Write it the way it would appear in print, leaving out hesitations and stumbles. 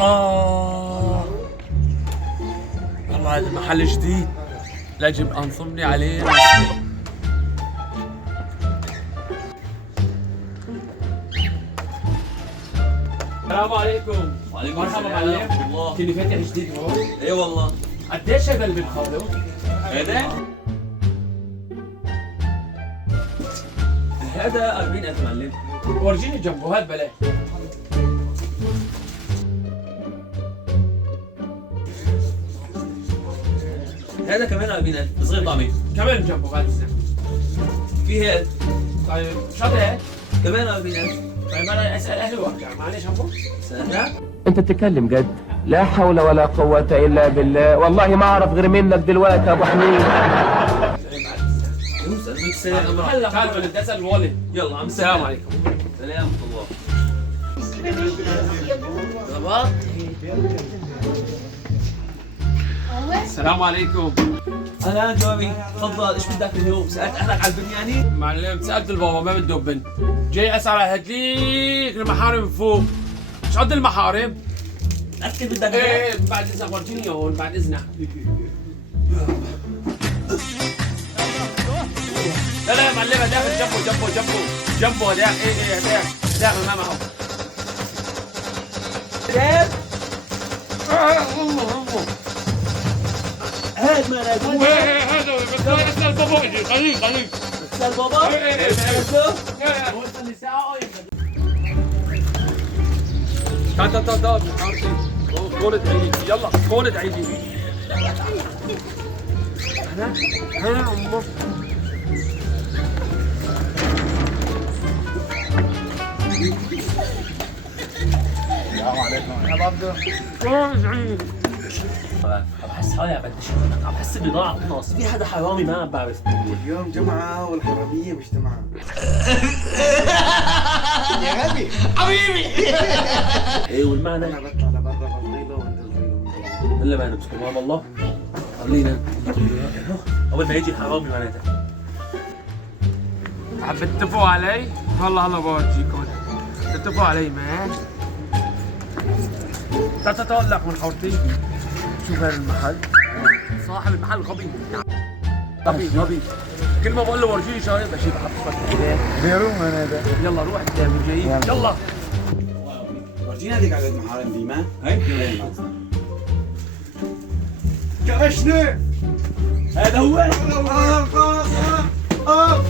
والله هذا محل جديد، يجب انصبني عليه. السلام عليكم. وعليكم مرحبا السلام معلم. ورحمة الله. كني فاتح جديد هون. اي والله. قديش هذا اللي بنخاله؟ هذا 40,000 معلم. ورجيني جنبه، هات بلاش. هذا كمان 40,000 صغير طعمي. كمان جنبه، هات الزين. في هذا طيب شو هذا؟ كمان 40,000. طيب انا اسال اهلي وارجع، معلش ابو. سهل. انت بتتكلم جد؟ لا حول ولا قوة الا بالله، والله ما اعرف غير منك دلوقتي يا ابو حميد. السلام. هلا تعال ولد، اسال الوالد. يلا عم السلام عليكم. سلام الله. ضبط. السلام عليكم. اهلا جوابي، تفضل ايش بدك اليوم؟ سالت اهلك على البن يعني؟ معلم سالت البابا ما بده بنت، جاي اسال هدليك المحارم فوق. شو قد المحارم؟ اكيد بدك ايه بعد اذنك ورجيني هون بعد اذنك. لا لا يا معلم، داخل جنبه هداك. ايه هداك داخل ما معه. هاد ما نادي. هذا بس اسال بابا، اجي خليك. سال بابا. هو استني ساعه. تعال كونت عيدي، يلا كونت عيدي. هنا امه. السلام عليكم يا عبده. كونت عيدي. عم بحس حالي عم بدش، عم بحس بضاعة ناقص، في حدا حرامي ما عم بعرف. اليوم جمعة والحرامية مجتمعة. يا غبي ايه والمعنى؟ انا بطلع لبرا بطيبة وانزل طيبة. الا ما نمسك امام الله. خلينا اول ما يجي حرامي معناتها. عم بتتفقوا علي؟ هلا بورجيكم. بتتفقوا علي ماشي. تعال لك من حورتي. شوف هذا المحل، صاحب المحل غبي. غبي. كل ما بقول له ورجيني شغله بشيل بحطك ايديه. بيروم انا ده. يلا روح قدام جايين. يلا. ورجينا هذيك على المحارم دي ما؟ هاي كبشني. هذا هو. خلاص.